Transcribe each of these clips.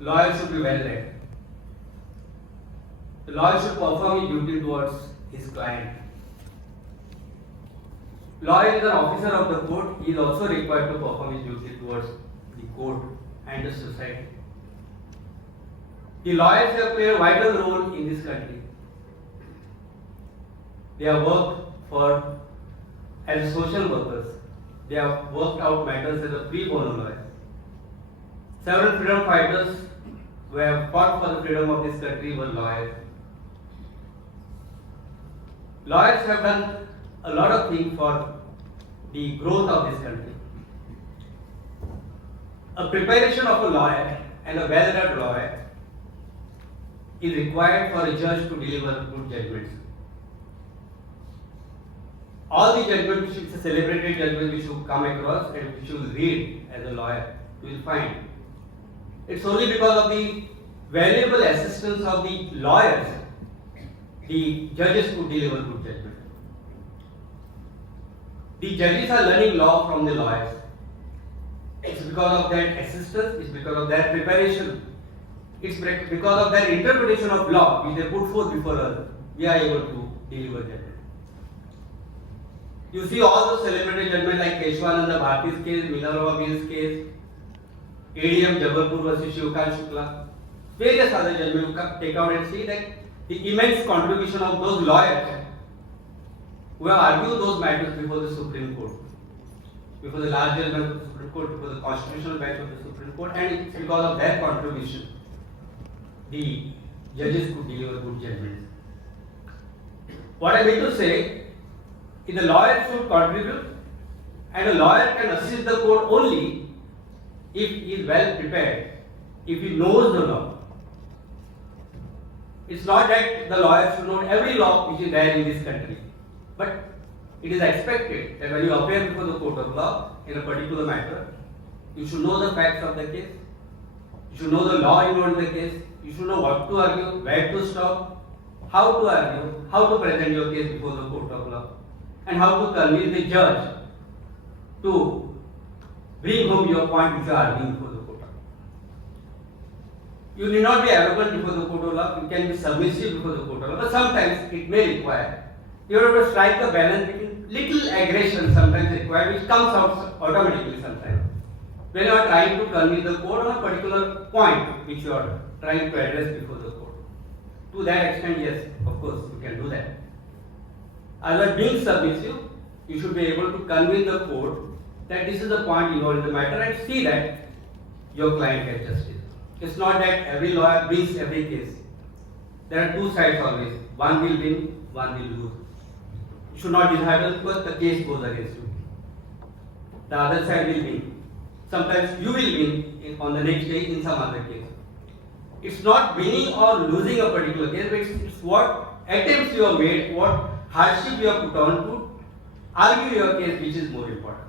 lawyer should be well read. The lawyer should perform his duty towards his client. Lawyer is an officer of the court. He is also required to perform his duty towards the court and the society. The lawyers have played a vital role in this country. They have worked for as social workers. They have worked out matters as a pro bono lawyer. Several freedom fighters who have fought for the freedom of this country were lawyers. Lawyers have done a lot of things for the growth of this country. A preparation of a lawyer and a well-read lawyer is required for a judge to deliver good judgments. All the judgments which is a celebrated judgment which you come across and which you will read as a lawyer, you will find. It's only because of the valuable assistance of the lawyers, the judges could deliver good judgment. The judges are learning law from the lawyers. It's because of their assistance, it's because of their preparation, it's because of their interpretation of law which they put forth before us, we are able to deliver judgment. You see all those celebrated judgments like Keshwananda Bharti's case, Minerva Mills case, ADM Jabalpur versus Shivkant Shukla, various other judgments. You take out and see that the immense contribution of those lawyers who have argued those matters before the Supreme Court, before the large judgment of the Supreme Court, before the constitutional bench of the Supreme Court, and it's because of their contribution the judges could deliver good judgments. What I mean to say is the lawyer should contribute, and a lawyer can assist the court only if he is well prepared, if he knows the law. It's not that the lawyer should know every law which is there in this country, but it is expected that when you appear before the court of law in a particular matter, you should know the facts of the case, you should know the law involved in the case, you should know what to argue, where to stop, how to argue, how to present your case before the court of law, and how to convince the judge to bring home your point which you are arguing before the court of law. You need not be arrogant before the court of law, you can be submissive before the court of law, but sometimes it may require. You have to strike a balance between little aggression sometimes required, which comes out automatically sometimes. When you are trying to convince the court on a particular point which you are trying to address before the court. To that extent, yes, of course, you can do that. As being submissive, you should be able to convince the court that this is the point involved in the matter and see that your client gets justice. It's not that every lawyer wins every case. There are two sides always. One will win, one will lose. You should not desire because the case goes against you. The other side will win. Sometimes you will win on the next day in some other case. It's not winning or losing a particular case, but it's what attempts you have made, what hardship you have put on to argue your case, which is more important.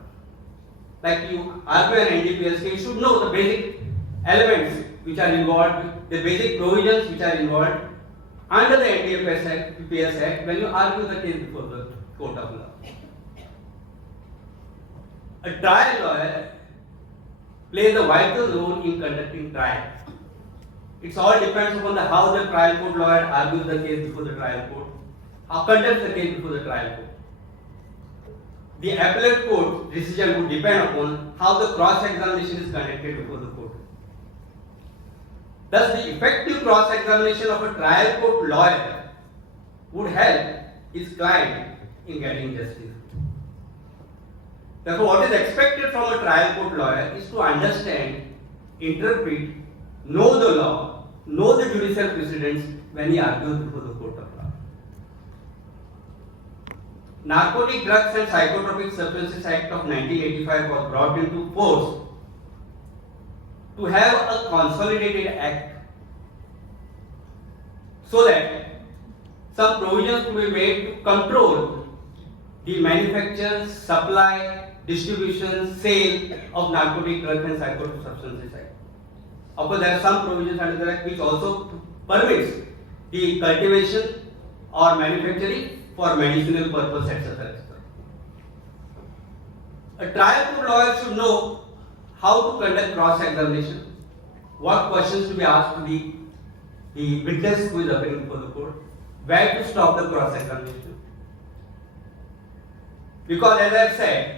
Like you argue an NDPS case, you should know the basic elements which are involved, the basic provisions which are involved under the NDPS Act when you argue the case before the court of law. A trial lawyer plays a vital role in conducting trial. It all depends upon how the trial court lawyer argues the case before the trial court, how conducts the case before the trial court. The appellate court decision would depend upon how the cross-examination is conducted before the court. Thus, the effective cross-examination of a trial court lawyer would help his client in getting justice. Therefore, what is expected from a trial court lawyer is to understand, interpret, know the law, know the judicial precedents when he argues before the court of law. Narcotic Drugs and Psychotropic Substances Act of 1985 was brought into force to have a consolidated act so that some provisions could be made to control the manufacture, supply, distribution, sale of narcotic drugs and psychotropic substances act. Of course, there are some provisions under the act which also permits the cultivation or manufacturing for medicinal purpose, etc. A trial court lawyer should know how to conduct cross-examination, what questions to be asked to the witness who is appearing before the court, where to stop the cross-examination. Because as I said,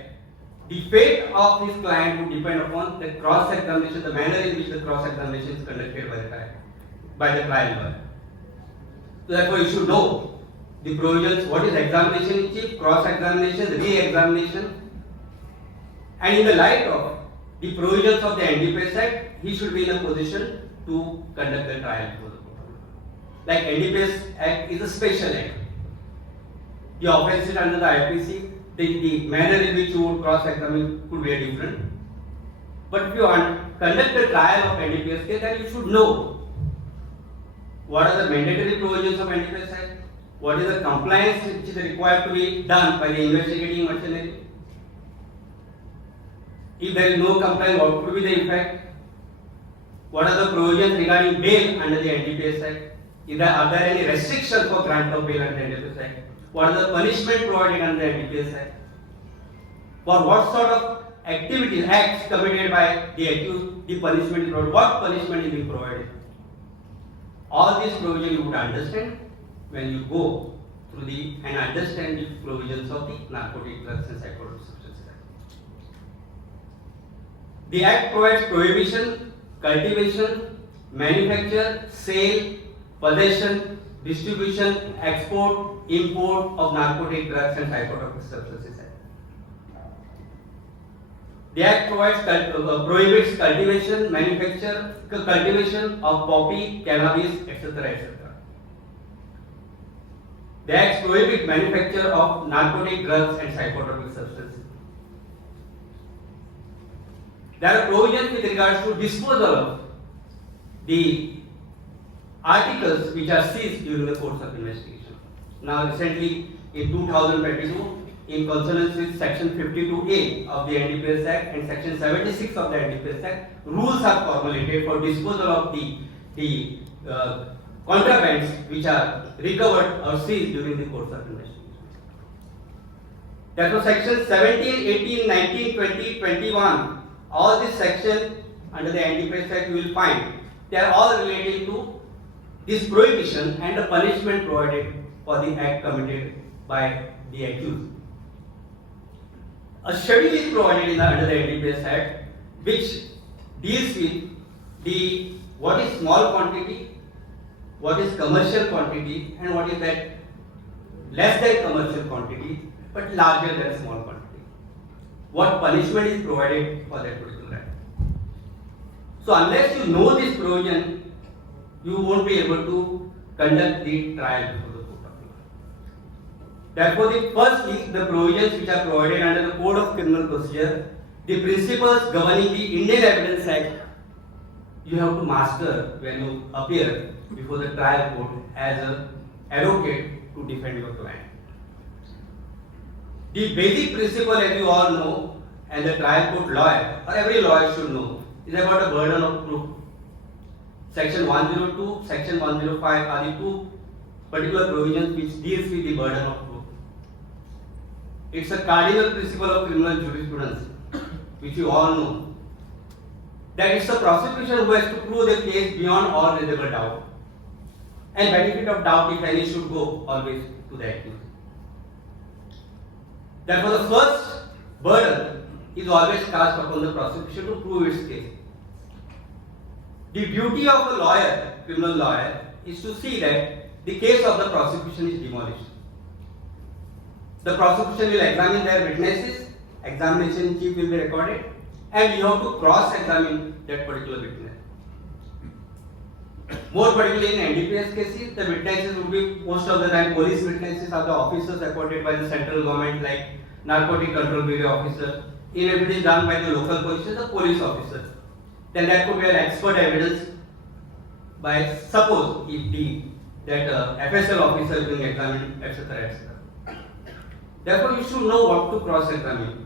the fate of his client would depend upon the cross-examination, the manner in which the cross-examination is conducted by the trial lawyer. So therefore you should know the provisions, what is examination in chief, cross-examination, re-examination, and in the light of the provisions of the NDPS Act, he should be in a position to conduct the trial before the court. Like NDPS Act is a special act. The offences under the IPC, the manner in which you would cross-examine could be different. But if you conduct a trial of NDPS case, then you should know what are the mandatory provisions of NDPS Act, what is the compliance which is required to be done by the investigating machinery. If there is no compliance, what could be the effect? What are the provisions regarding bail under the NDPS Act? Are there any restrictions for grant of bail under the NDPS Act? What are the punishment provided under the NDPS Act? For what sort of activities, acts committed by the accused, the punishment is provided, what punishment is being provided? All these provisions you would understand when you go through and understand the provisions of the Narcotic Drugs and Psychotropic Substances Act. The Act provides prohibition, cultivation, manufacture, sale, possession, distribution, export, import of narcotic drugs and psychotropic substances. The Act prohibits cultivation, manufacture, cultivation of poppy, cannabis, etc., etc. The Act prohibits manufacture of narcotic drugs and psychotropic substances. There are provisions with regards to disposal of the articles which are seized during the course of investigation. Now recently in 2022, in consonance with section 52A of the NDPS Act and section 76 of the NDPS Act, rules are formulated for disposal of the contrabands which are recovered or seized during the course of investigation. Therefore, section 17, 18, 19, 20, 21, all these sections under the NDPS Act you will find, they are all relating to this prohibition and the punishment provided for the act committed by the accused. A schedule is provided under the NDPS Act which deals with what is small quantity, what is commercial quantity, and what is that less than commercial quantity but larger than small quantity. What punishment is provided for that particular act. So unless you know this provision, you won't be able to conduct the trial before the court of law. Therefore, firstly, the provisions which are provided under the Code of Criminal Procedure, the principles governing the Indian Evidence Act, you have to master when you appear before the trial court as an advocate to defend your client. The basic principle, as you all know, and the trial court lawyer, or every lawyer should know, is about a burden of proof. Section 102, Section 105 are the two particular provisions which deals with the burden of proof. It's a cardinal principle of criminal jurisprudence, which you all know, that it's the prosecution who has to prove the case beyond all reasonable doubt. And benefit of doubt, if any, should go always to the accused. Therefore, the first burden is always cast upon the prosecution to prove its case. The duty of a lawyer, criminal lawyer, is to see that the case of the prosecution is demolished. The prosecution will examine their witnesses, examination in chief will be recorded, and you have to cross-examine that particular witness. More particularly in NDPS cases, the witnesses would be most of the time police witnesses are the officers appointed by the central government, like Narcotic Control Bureau officer. If it is done by the local police, the police officers. Then that could be an expert evidence by suppose if that FSL officer is being examined, etc., etc. Therefore, you should know what to cross-examine.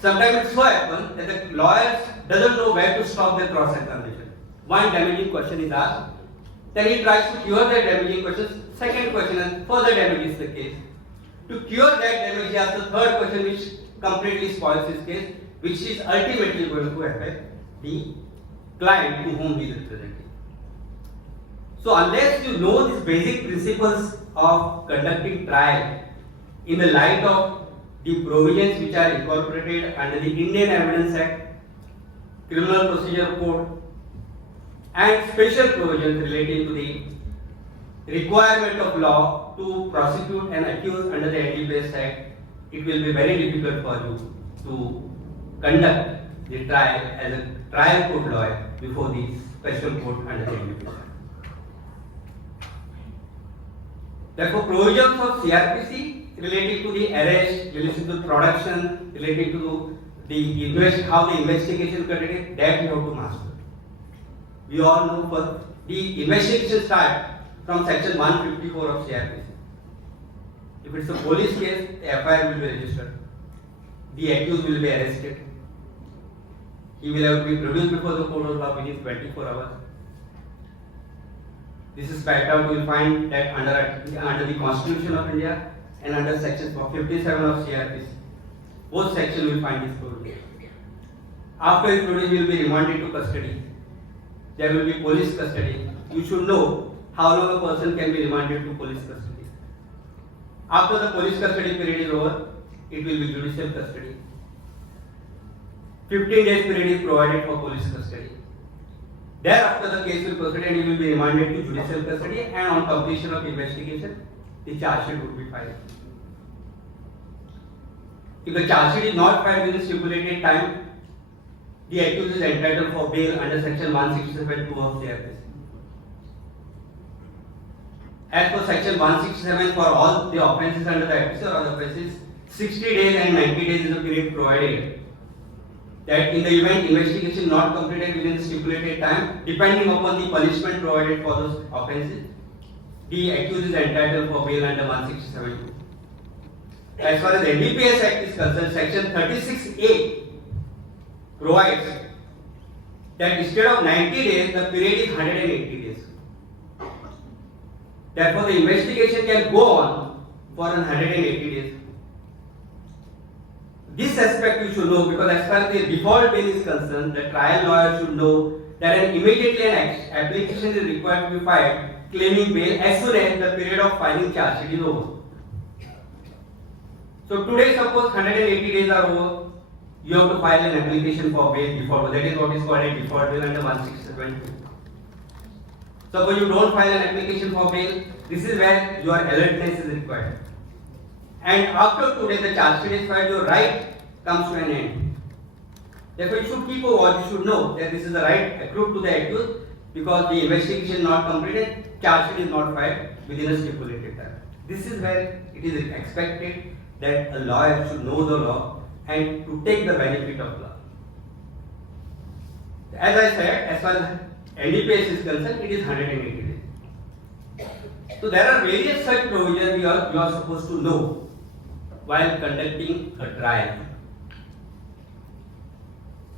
Sometimes it so happens that the lawyer doesn't know where to stop the cross-examination. One damaging question is asked, then he tries to cure that damaging question. Second question, and further damages the case. To cure that damage, he asks the third question, which completely spoils his case, which is ultimately going to affect the client to whom he is representing. So unless you know these basic principles of conducting trial in the light of the provisions which are incorporated under the Indian Evidence Act, Criminal Procedure Code, and special provisions relating to the requirement of law to prosecute an accused under the NDPS Act, it will be very difficult for you to conduct the trial as a trial court lawyer before the special court under the NDPS Act. Therefore, provisions of CRPC relating to the arrest, relating to production, relating to how the investigation conducted, that you have to master. We all know for the investigation start from section 154 of CRPC. If it's a police case, the FIR will be registered. The accused will be arrested. He will have to be produced before the court of law within 24 hours. This is spelled out. You will find that under the Constitution of India and under section 57 of CRPC. Both sections will find this provision. After his production, he will be remanded to custody. There will be police custody. You should know how long a person can be remanded to police custody. After the police custody period is over, it will be judicial custody. 15 days period is provided for police custody. Thereafter, the case will proceed and he will be remanded to judicial custody, and on completion of investigation, the charge sheet would be filed. If the charge sheet is not filed within stipulated time, the accused is entitled for bail under section 167(2) of CRPC. As per section 167, for all the offences under the episode or the offences, 60 days and 90 days is the period provided. That in the event investigation not completed within the stipulated time, depending upon the punishment provided for those offences, the accused is entitled for bail under 167(2). As far as the NDPS Act is concerned, section 36A provides that instead of 90 days, the period is 180 days. Therefore, the investigation can go on for 180 days. This aspect you should know, because as far as the default bail is concerned, the trial lawyer should know that immediately an application is required to be filed claiming bail as soon as the period of filing charge sheet is over. So today, suppose 180 days are over, you have to file an application for bail before. That is what is called a default bail under 167(2). Suppose you don't file an application for bail, this is where your alertness is required. And after today, the charge sheet is filed, your right comes to an end. Therefore, you should keep a watch. You should know that this is the right accrued to the accused, because the investigation not completed, charge sheet is not filed within a stipulated time. This is where it is expected that a lawyer should know the law and to take the benefit of law. As I said, as far as NDPS is concerned, it is 180 days. So there are various such provisions you are supposed to know while conducting a trial.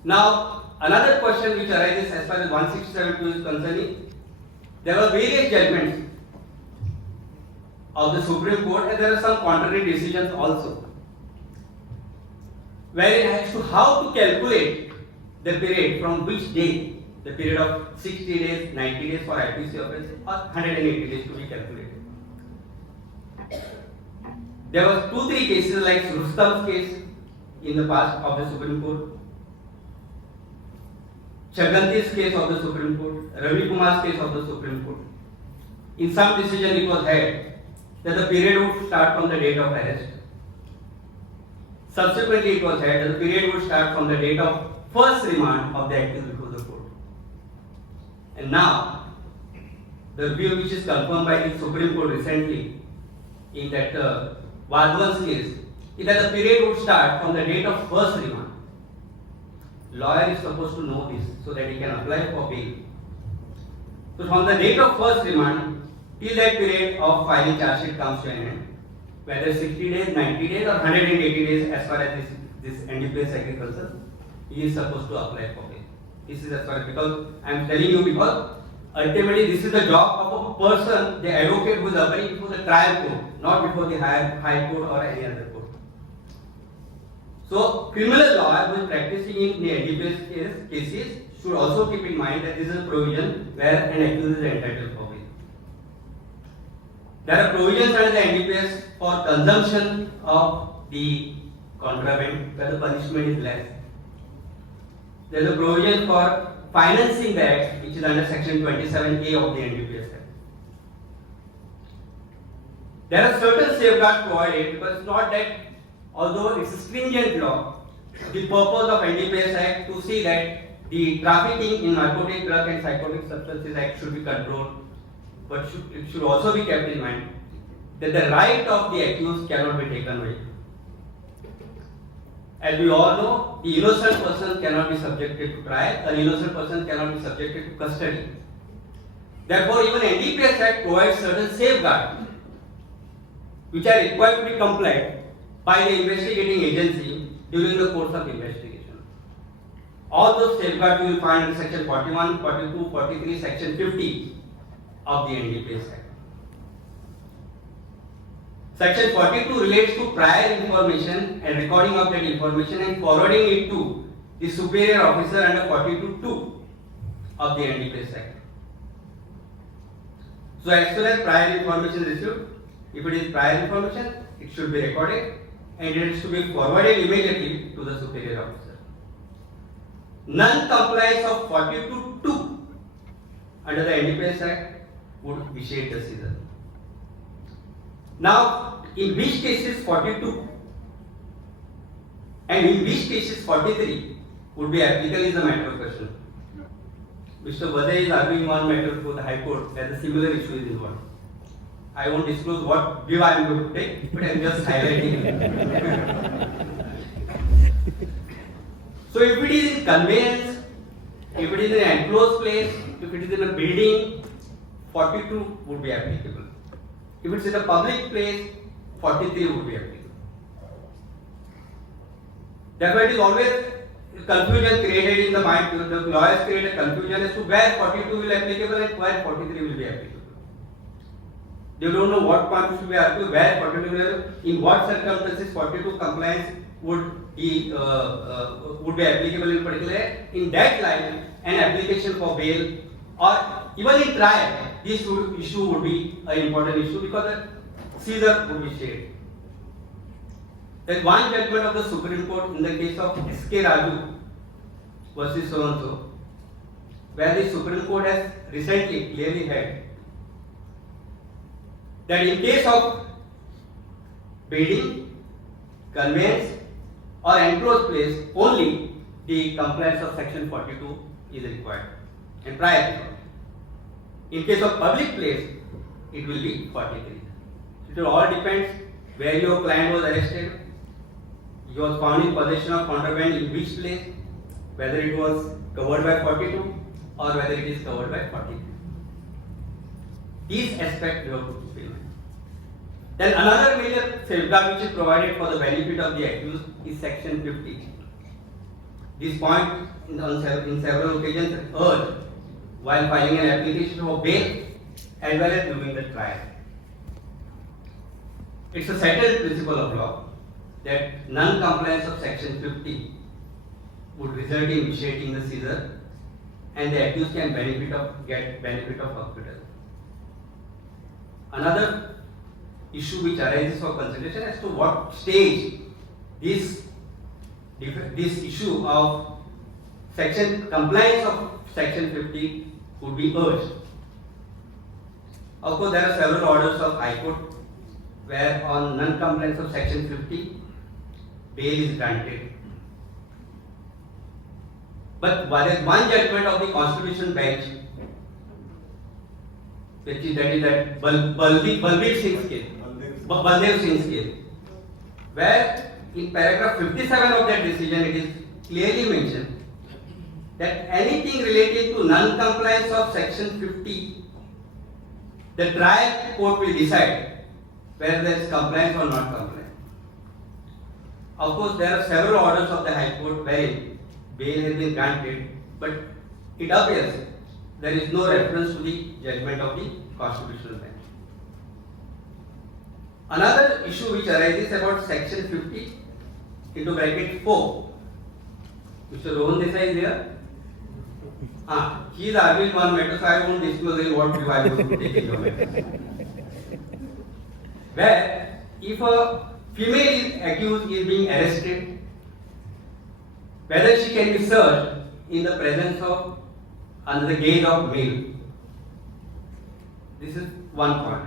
Now, another question which arises as far as 167(2) is concerning, there are various judgments of the Supreme Court, and there are some contrary decisions also, wherein as to how to calculate the period from which day, the period of 60 days, 90 days for IPC offence, or 180 days to be calculated. There were 2-3 cases like Rustam's case in the past of the Supreme Court, Chaganti's case of the Supreme Court, Ravi Kumar's case of the Supreme Court. In some decision it was held that the period would start from the date of arrest. Subsequently it was held that the period would start from the date of first remand of the accused before the court. And now, the view which is confirmed by the Supreme Court recently in that Wadhwan's case is that the period would start from the date of first remand. Lawyer is supposed to know this so that he can apply for bail. So from the date of first remand till that period of filing charge sheet comes to an end, whether 60 days, 90 days or 180 days as far as this NDPS Act is concerned, he is supposed to apply for bail. This is as far as, because I am telling you, because ultimately this is the job of a person, the advocate who is appearing before the trial court, not before the high court or any other court. So criminal lawyer who is practicing in the NDPS cases should also keep in mind that this is a provision where an accused is entitled for bail. There are provisions under the NDPS for consumption of the contraband where the punishment is less. There is a provision for financing the act which is under section 27A of the NDPS Act. There are certain safeguards provided because it's not that although it's a stringent law, the purpose of NDPS Act to see that the trafficking in narcotic, drug and psychotic substances act should be controlled, but it should also be kept in mind that the right of the accused cannot be taken away. As we all know, the innocent person cannot be subjected to trial, an innocent person cannot be subjected to custody. Therefore, even NDPS Act provides certain safeguards which are required to be complied by the investigating agency during the course of investigation. All those safeguards you will find in section 41, 42, 43, section 50 of the NDPS Act. Section 42 relates to prior information and recording of that information and forwarding it to the superior officer under 42(2) of the NDPS Act. So as soon as prior information is received, if it is prior information, it should be recorded and it is to be forwarded immediately to the superior officer. Non-compliance of 42(2) under the NDPS Act would vitiate the seizure. Now, in which cases 42 and in which cases 43 would be applicable is a matter of question. Mr. Vade is arguing one matter before the High Court that a similar issue is involved. I won't disclose what view I am going to take, but I am just highlighting it. So if it is in conveyance, if it is in an enclosed place, if it is in a building, 42 would be applicable. If it's in a public place, 43 would be applicable. Therefore, it is always confusion created in the mind. The lawyers create a confusion as to where 42 will be applicable and where 43 will be applicable. They don't know what point should be applicable, where 42 will, in what circumstances 42 compliance would be applicable in particular. In that line, an application for bail or even in trial, this issue would be an important issue because the seizure would be shared. There is one judgment of the Supreme Court in the case of S.K. Raju versus so and so, where the Supreme Court has recently clearly held that in case of building, conveyance or enclosed place, only the compliance of section 42 is required and prior to. In case of public place, it will be 43. It all depends where your client was arrested, he was found in possession of contraband in which place, whether it was covered by 42 or whether it is covered by 43. These aspects you have to keep in mind. Then another major safeguard which is provided for the benefit of the accused is section 50. This point in several occasions urged while filing an application for bail as well as during the trial. It's a settled principle of law that non-compliance of section 50 would result in vitiating the seizure and the accused can get benefit of acquittal. Another issue which arises for consideration as to what stage this issue of compliance of section 50 would be urged. Of course, there are several orders of High Court where on non-compliance of section 50, bail is granted. But there is one judgment of the Constitutional Bench, that Baldev Singh's case, where in paragraph 57 of that decision it is clearly mentioned that anything related to non-compliance of section 50, the trial court will decide whether there is compliance or not compliance. Of course, there are several orders of the High Court wherein bail has been granted, but it appears there is no reference to the judgment of the Constitutional Bench. Another issue which arises about section 50 into bracket 4. Mr. Rohan Desai is here. He is arguing one matter, so I won't disclose what view I was taking on it. Where if a female accused is being arrested, whether she can be searched in the presence of under the gaze of male. This is one point.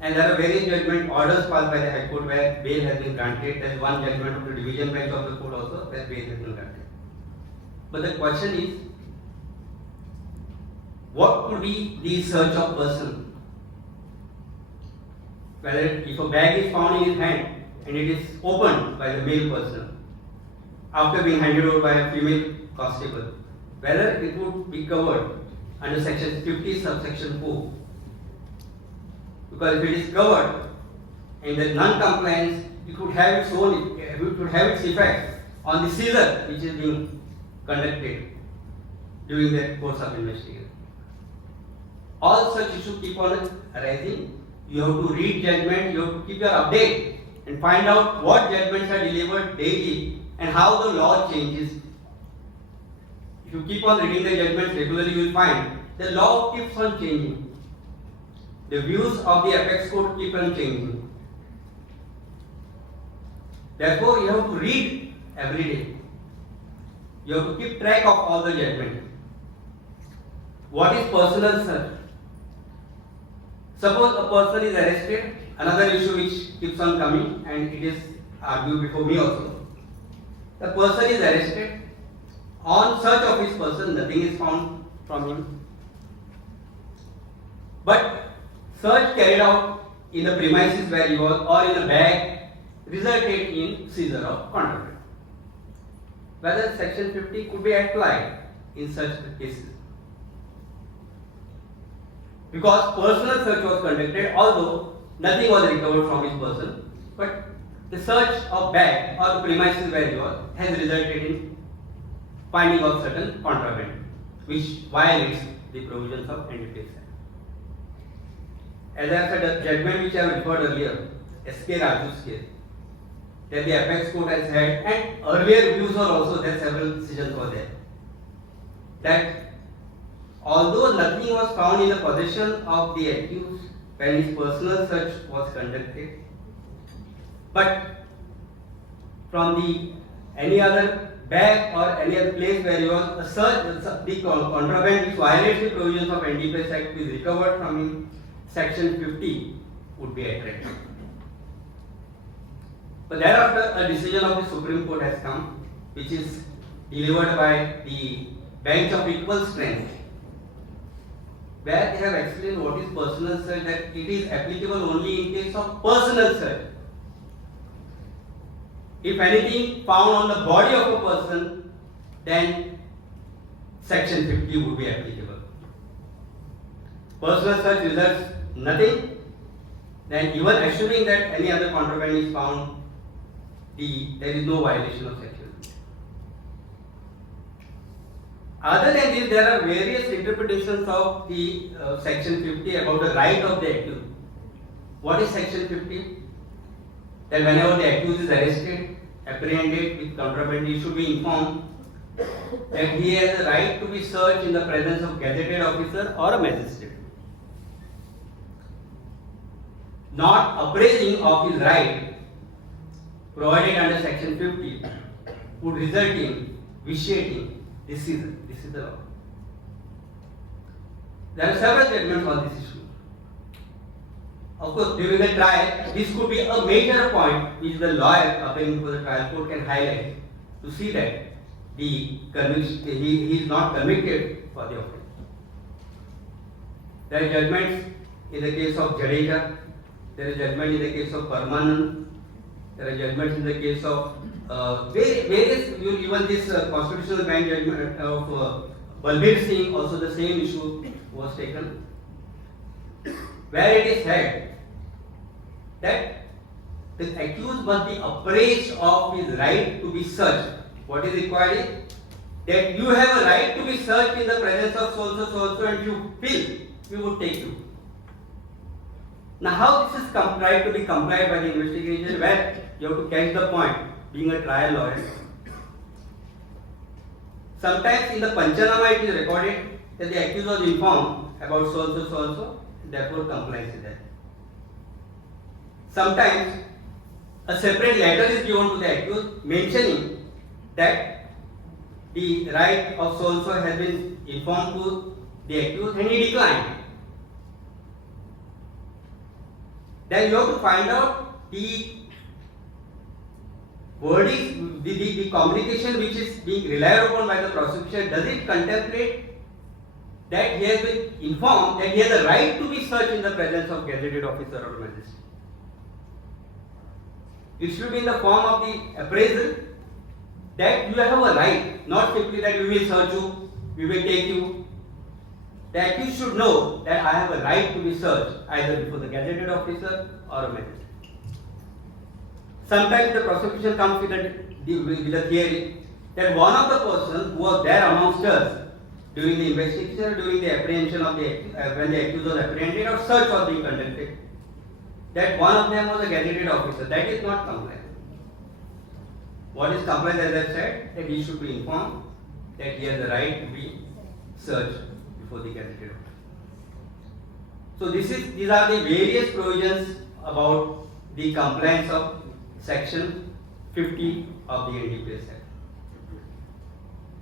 And there are various judgment orders passed by the High Court where bail has been granted. There is one judgment of the division bench of the court also where bail has been granted. But the question is, what could be the search of person? Whether if a bag is found in his hand and it is opened by the male person after being handed over by a female constable, whether it would be covered under section 50 subsection 4. Because if it is covered and the non-compliance, it would have its own, it would have its effect on the seizure which is being conducted during the course of investigation. All such issues keep on arising. You have to read judgment, you have to keep your update and find out what judgments are delivered daily and how the law changes. If you keep on reading the judgments regularly, you will find the law keeps on changing. The views of the apex court keep on changing. Therefore, you have to read every day. You have to keep track of all the judgments. What is personal search? Suppose a person is arrested, another issue which keeps on coming and it is argued before me also. The person is arrested, on search of his person, nothing is found from him. But search carried out in the premises where he was or in a bag resulted in seizure of contraband. Whether section 50 could be applied in such cases. Because personal search was conducted, although nothing was recovered from his person, but the search of bag or the premises where he was has resulted in finding of certain contraband, which violates the provisions of NDPS ACT. As I said, the judgment which I referred earlier, S.K. Raju's case, that the apex court has had, and earlier views were also there, several decisions were there, that although nothing was found in the possession of the accused when his personal search was conducted, but from the any other bag or any other place where he was, a search, the contraband which violates the provisions of NDPS Act is recovered from him, section 50 would be attracted. But thereafter, a decision of the Supreme Court has come, which is delivered by the bench of equal strength, where they have explained what is personal search, that it is applicable only in case of personal search. If anything found on the body of a person, then section 50 would be applicable. Personal search results nothing, then even assuming that any other contraband is found, there is no violation of section 50. Other than this, there are various interpretations of the section 50 about the right of the accused. What is section 50? That whenever the accused is arrested, apprehended with contraband, he should be informed that he has the right to be searched in the presence of gazetted officer or a magistrate. Not appraising of his right provided under section 50 would result in vitiating decision. This is the law. There are several judgments on this issue. Of course, during the trial, this could be a major point which the lawyer appearing for the trial court can highlight to see that he is not convicted for the offence. There are judgments in the case of Jadeja, there is judgment in the case of Parmanand, there are judgments in the case of various, even this constitutional bench judgment of Balbir Singh, also the same issue was taken, where it is said that the accused must be appraised of his right to be searched. What is required is that you have a right to be searched in the presence of so and you feel we would take you. Now how this is tried to be complied by the investigation, where you have to catch the point, being a trial lawyer. Sometimes in the Panchanama it is recorded that the accused was informed about so and so, therefore compliance is there. Sometimes a separate letter is given to the accused mentioning that the right of so and so has been informed to the accused and he declined. Then you have to find out the wording, the communication which is being relied upon by the prosecution, does it contemplate that he has been informed that he has a right to be searched in the presence of gazetted officer or magistrate. It should be in the form of the appraisal that you have a right, not simply that we will search you, we will take you. The accused should know that I have a right to be searched either before the gazetted officer or a magistrate. Sometimes the prosecution comes with a theory that one of the persons who was there amongst us during the investigation or during the apprehension of when the accused was apprehended or search was being conducted, that one of them was a gazetted officer. That is not compliant. What is compliant, as I said, that he should be informed that he has the right to be searched before the gazetted officer. So these are the various provisions about the compliance of Section 50 of the NDPS Act.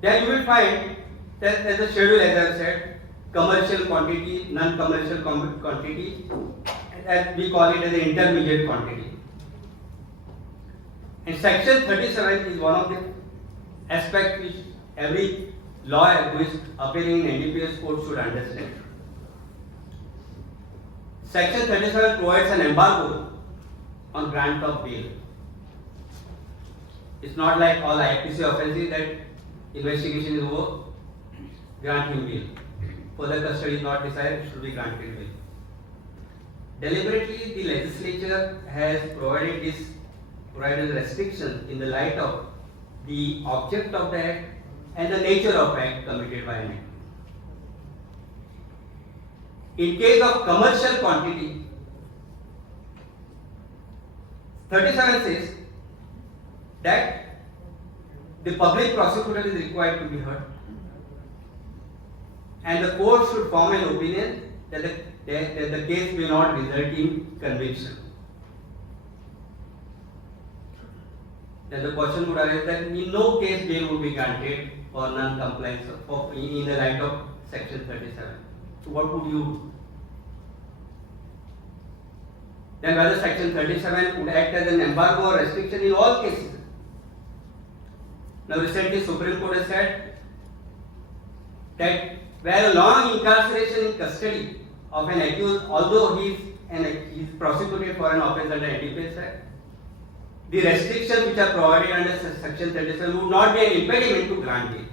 Then you will find that as a schedule, as I have said, commercial quantity, non-commercial quantity, as we call it as an intermediate quantity. And Section 37 is one of the aspects which every lawyer who is appearing in NDPS court should understand. Section 37 provides an embargo on grant of bail. It's not like all IPC offences that investigation is over, grant him bail. Further custody is not decided, should be granted bail. Deliberately, the legislature has provided restrictions in the light of the object of the act and the nature of act committed by an act. In case of commercial quantity, 37 says that the public prosecutor is required to be heard and the court should form an opinion that the case may not result in conviction. Then the question would arise that in no case bail would be granted for non-compliance in the light of Section 37. So what would you do? Then whether Section 37 would act as an embargo or restriction in all cases. Now recently Supreme Court has said that where a long incarceration in custody of an accused, although he is prosecuted for an offence under NDPS Act, the restrictions which are provided under Section 37 would not be an impediment to grant bail.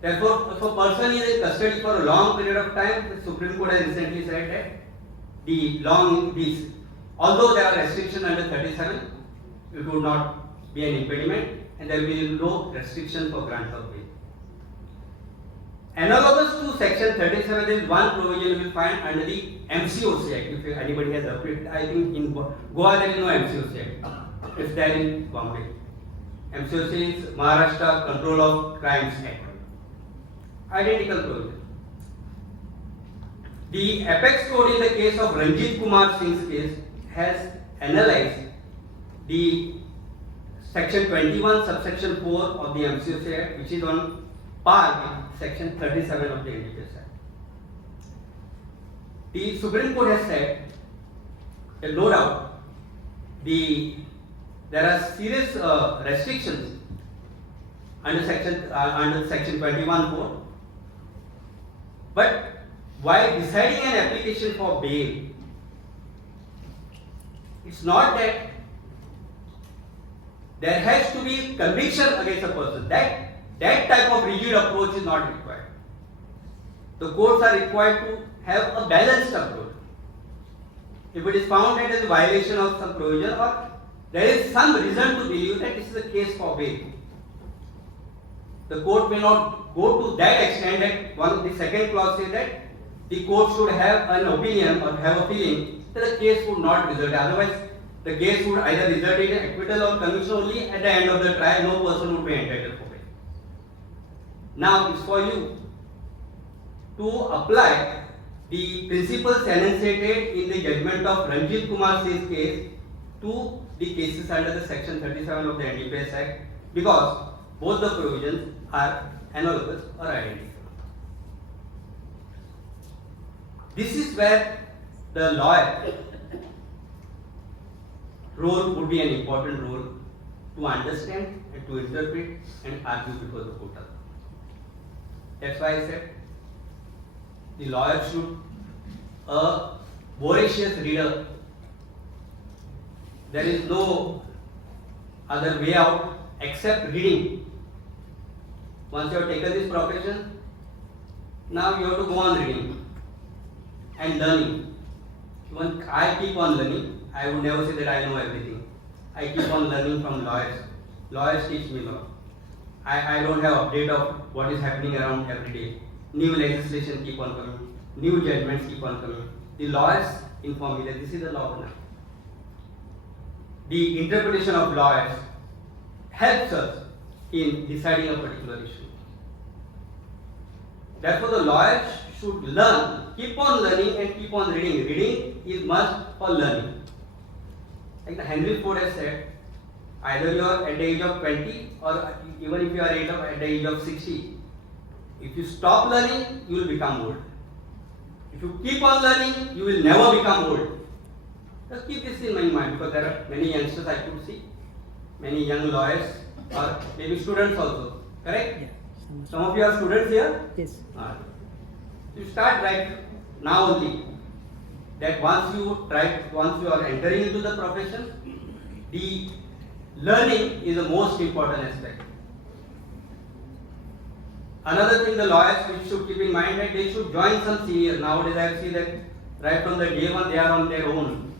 Therefore, if a person is in custody for a long period of time, the Supreme Court has recently said that although there are restrictions under 37, it would not be an impediment and there will be no restriction for grant of bail. Analogous to Section 37, there is one provision you will find under the MCOC Act. If anybody has appealed, I think in Goa there is no MCOC Act. It's there in Bombay. MCOC is Maharashtra Control of Crimes Act. Identical provision. The apex court in the case of Ranjit Kumar Singh's case has analyzed the Section 21 subsection 4 of the MCOC Act, which is on par with Section 37 of the NDPS Act. The Supreme Court has said that no doubt there are serious restrictions under Section 21(4). But while deciding an application for bail, it's not that there has to be conviction against a person. That type of rigid approach is not required. The courts are required to have a balanced approach. If it is found that there is a violation of some provision or there is some reason to believe that this is a case for bail, the court may not go to that extent that the second clause says that the court should have an opinion or have a feeling that the case would not result. Otherwise, the case would either result in acquittal or conviction only at the end of the trial. No person would be entitled for it. Now it's for you to apply the principles enunciated in the judgment of Ranjit Kumar Singh's case to the cases under the section 37 of the NDPS Act, because both the provisions are analogous or identical. This is where the lawyer role would be an important role to understand and to interpret and argue before the court. That's why I said the lawyer should a voracious reader. There is no other way out except reading. Once you have taken this profession, now you have to go on reading and learning. Even I keep on learning. I would never say that I know everything. I keep on learning from lawyers. Lawyers teach me law. I don't have update of what is happening around every day. New legislation keep on coming. New judgments keep on coming. The lawyers inform me that this is the law now. The interpretation of lawyers helps us in deciding a particular issue. Therefore, the lawyers should learn, keep on learning and keep on reading. Reading is must for learning. Like the Henry Ford has said, either you are at the age of 20 or even if you are at the age of 60, if you stop learning, you will become old. If you keep on learning, you will never become old. Just keep this in my mind, because there are many youngsters I could see, many young lawyers or maybe students also. Correct? Yeah. Some of you are students here? Yes. You start right now only. That once you are entering into the profession, the learning is the most important aspect. Another thing the lawyers should keep in mind that they should join some seniors. Nowadays I see that right from the day one they are on their own.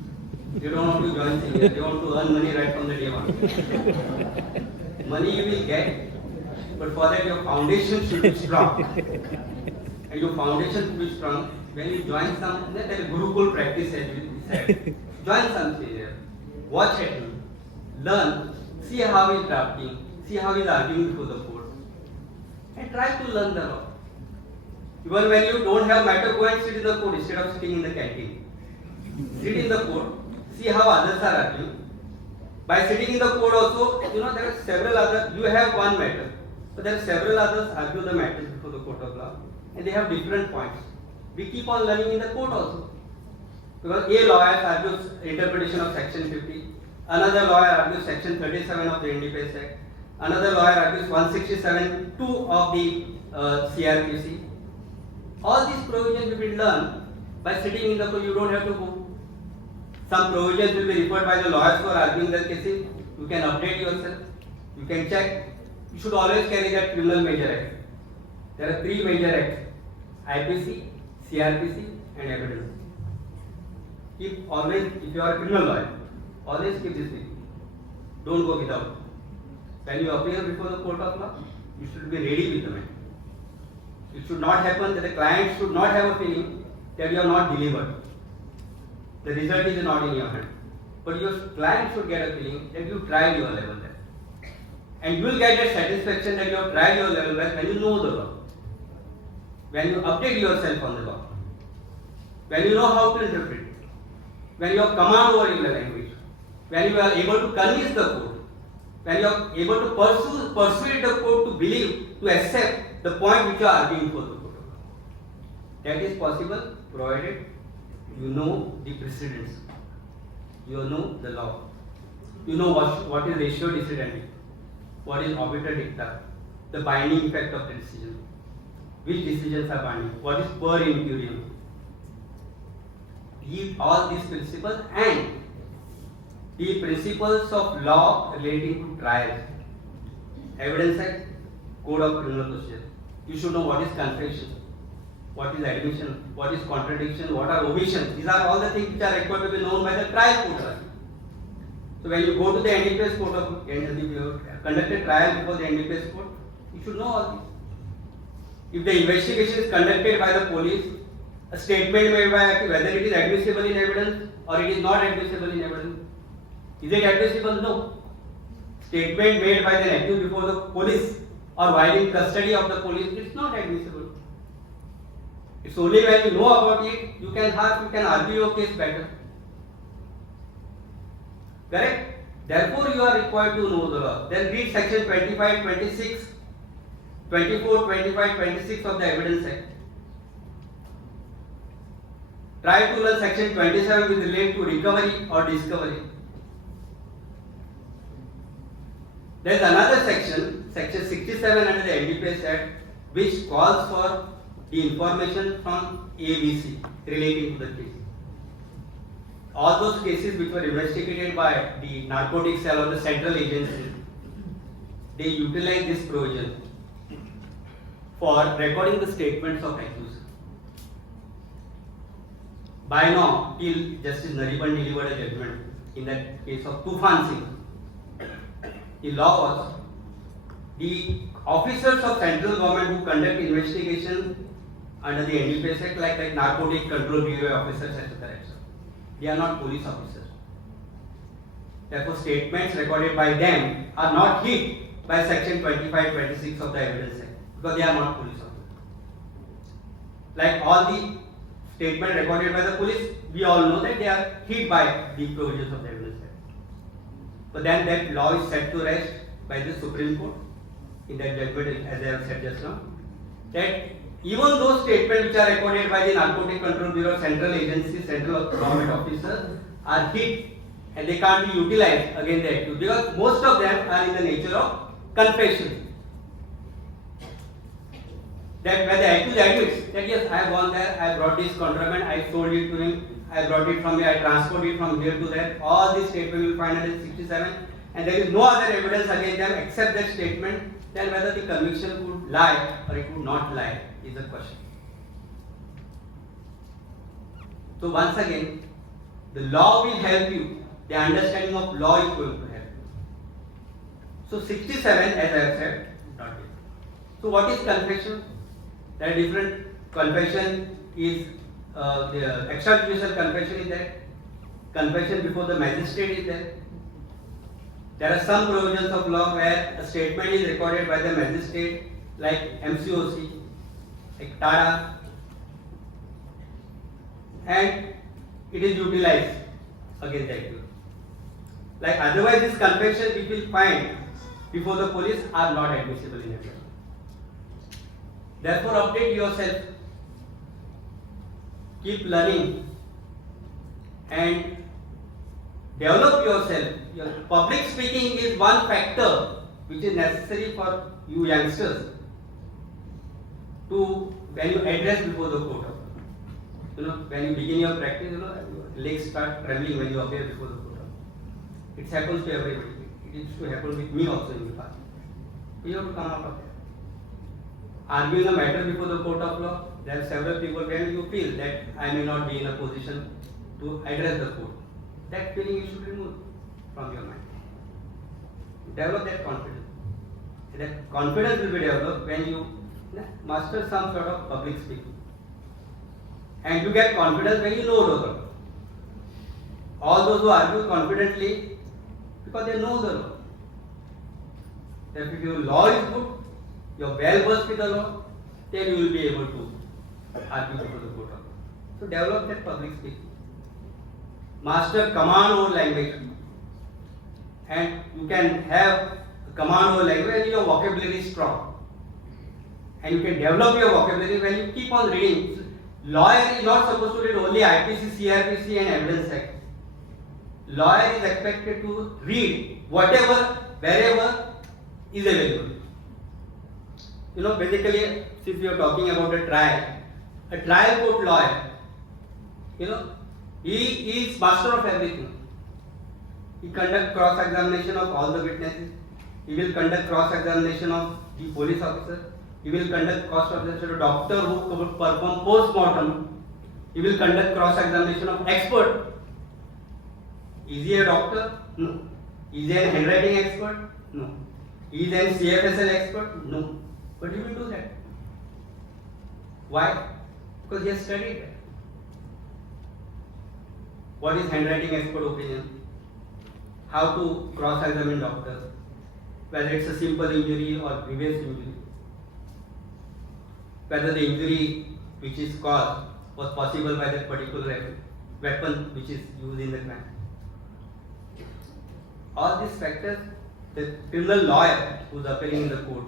They don't want to join seniors. They want to earn money right from the day one. Money you will get, but for that your foundation should be strong. And your foundation should be strong. When you join some, there is Gurukul practice as we said. Join some senior. Watch at him. Learn. See how he is drafting. See how he is arguing before the court. And try to learn the law. Even when you don't have matter, go and sit in the court instead of sitting in the canteen. Sit in the court. See how others are arguing. By sitting in the court also, there are several others. You have one matter, but there are several others argue the matters before the court of law, and they have different points. We keep on learning in the court also. Because a lawyer argues interpretation of section 50, another lawyer argues section 37 of the NDPS Act, another lawyer argues 167(2) of the CRPC. All these provisions will be learned by sitting in the court. You don't have to go. Some provisions will be referred by the lawyers who are arguing the cases. You can update yourself. You can check. You should always carry that Criminal Major Act. There are 3 major acts: IPC, CRPC and evidence. Keep always, if you are a criminal lawyer, always keep this with you. Don't go without. When you appear before the court of law, you should be ready with the matter. It should not happen that the client should not have a feeling that you are not delivered. The result is not in your hand. But your client should get a feeling that you tried your level there. And you will get that satisfaction that you have tried your level there when you know the law. When you update yourself on the law. When you know how to interpret it. When you have command over your language. When you are able to convince the court. When you are able to persuade the court to believe, to accept the point which you are arguing for the court. That is possible provided you know the precedents. You know the law. You know what is ratio decidendi, what is obiter dicta, the binding effect of the decision, which decisions are binding, what is per incurium. All these principles and the principles of law relating to trials, Evidence Act, Code of Criminal Procedure. You should know what is confession, what is admission, what is contradiction, what are omissions. These are all the things which are required to be known by the trial court. So when you go to the NDPS court of conduct a trial before the NDPS court, you should know all these. If the investigation is conducted by the police, a statement made by whether it is admissible in evidence or it is not admissible in evidence, Is it admissible? No. Statement made by the accused before the police or while in custody of the police, it's not admissible. It's only when you know about it, you can argue your case better. Correct? Therefore, you are required to know the law. Then read section 25, 26, 24, 25, 26 of the Evidence Act. Try to learn section 27 with relate to recovery or discovery. There is another section, section 67 under the NDPS Act, which calls for the information from ABC relating to the case. All those cases which were investigated by the narcotics cell or the central agency, they utilize this provision for recording the statements of accused. By now, till Justice Nariman delivered a judgment in that case of Tufan Singh, the law was the officers of central government who conduct investigation under the NDPS Act, like Narcotic Control Bureau officers, etc. They are not police officers. Therefore, statements recorded by them are not hit by section 25, 26 of the Evidence Act because they are not police officers. Like all the statements recorded by the police, we all know that they are hit by the provisions of the Evidence Act. But then that law is set to rest by the Supreme Court in that judgment, as I have said just now, that even those statements which are recorded by the Narcotic Control Bureau, central agencies, central government officers are hit and they can't be utilized against the accused because most of them are in the nature of confession. That when the accused admits that yes, I have gone there, I brought this contraband, I sold it to him, I brought it from here, I transported it from here to there, all these statements you will find under 67 and there is no other evidence against them except that statement, then whether the conviction would lie or it would not lie is the question. So once again, the law will help you. The understanding of law is going to help you. So 67, as I have said, not it. So what is confession? There are different. Confession is the extrajudicial confession is there. Confession before the magistrate is there. There are some provisions of law where a statement is recorded by the magistrate, like MCOC, like TADA, and it is utilized against the accused. Like otherwise, this confession which will find before the police are not admissible in evidence. Therefore, update yourself, keep learning, and develop yourself. Your public speaking is one factor which is necessary for you youngsters to when you address before the court. When you begin your practice, your legs start trembling when you appear before the court. It happens to everybody. It used to happen with me also in the past. You have to come out of that. Arguing a matter before the court of law, there are several people when you feel that I may not be in a position to address the court. That feeling you should remove from your mind. Develop that confidence. And that confidence will be developed when you master some sort of public speaking. And you get confidence when you know the law. All those who argue confidently because they know the law. That if your law is good, you are well versed with the law, then you will be able to argue before the court of law. So develop that public speaking. Master command over language. And you can have command over language and your vocabulary is strong. And you can develop your vocabulary when you keep on reading. Lawyer is not supposed to read only IPC, CRPC and Evidence Act. Lawyer is expected to read whatever, wherever is available. Basically, since we are talking about a trial court lawyer, he is master of everything. He conducts cross-examination of all the witnesses. He will conduct cross-examination of the police officer. He will conduct cross-examination of doctor who will perform post-mortem. He will conduct cross-examination of expert. Is he a doctor? No. Is he a handwriting expert? No. Is he a CFSL expert? No. But he will do that. Why? Because he has studied that. What is handwriting expert opinion? how to cross-examine doctors, whether it's a simple injury or grievous injury, whether the injury which is caused was possible by that particular weapon which is used in the crime. All these factors, the criminal lawyer who is appearing in the court,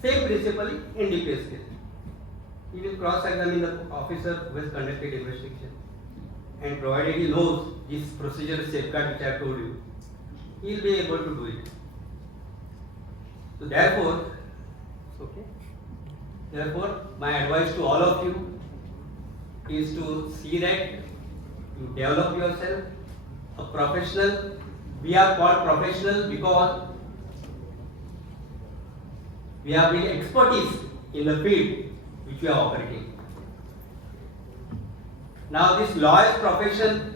same principle in NDPS case. He will cross-examine the officer who has conducted investigation, and provided he knows this procedural safeguard which I have told you, he will be able to do it. So therefore, my advice to all of you is to see that you develop yourself a professional. We are called professional because we have the expertise in the field which we are operating. Now this lawyer's profession,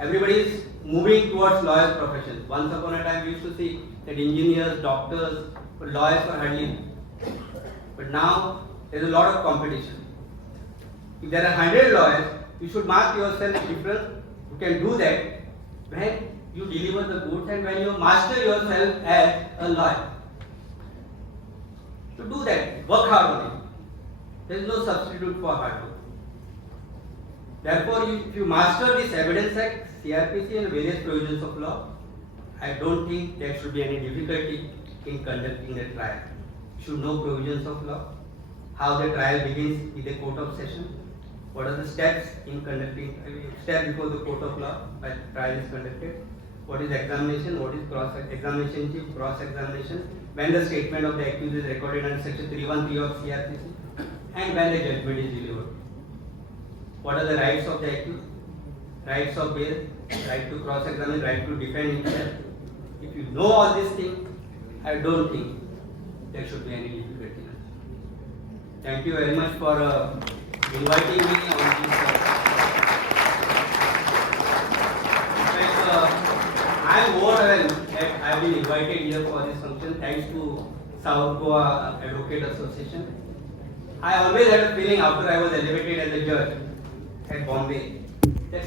everybody is moving towards lawyer's profession. Once upon a time we used to see that engineers, doctors, but lawyers were hardly. But now there is a lot of competition. If there are 100 lawyers, you should mark yourself different. You can do that when you deliver the goods and when you master yourself as a lawyer. To do that, work hard on it. There is no substitute for hard work. Therefore, if you master this Evidence Act, CRPC and various provisions of law, I don't think there should be any difficulty in conducting the trial. You should know provisions of law, how the trial begins with the court of session, what are the steps in conducting, step before the court of law when trial is conducted, what is examination, what is cross-examination, when the statement of the accused is recorded under section 313 of CRPC, and when the judgment is delivered. What are the rights of the accused? Rights of bail, right to cross-examine, right to defend himself. If you know all these things, I don't think there should be any difficulty. Thank you very much for inviting me on this. I am overwhelmed that I have been invited here for this function thanks to South Goa Advocate Association. I always had a feeling after I was elevated as a judge at Bombay that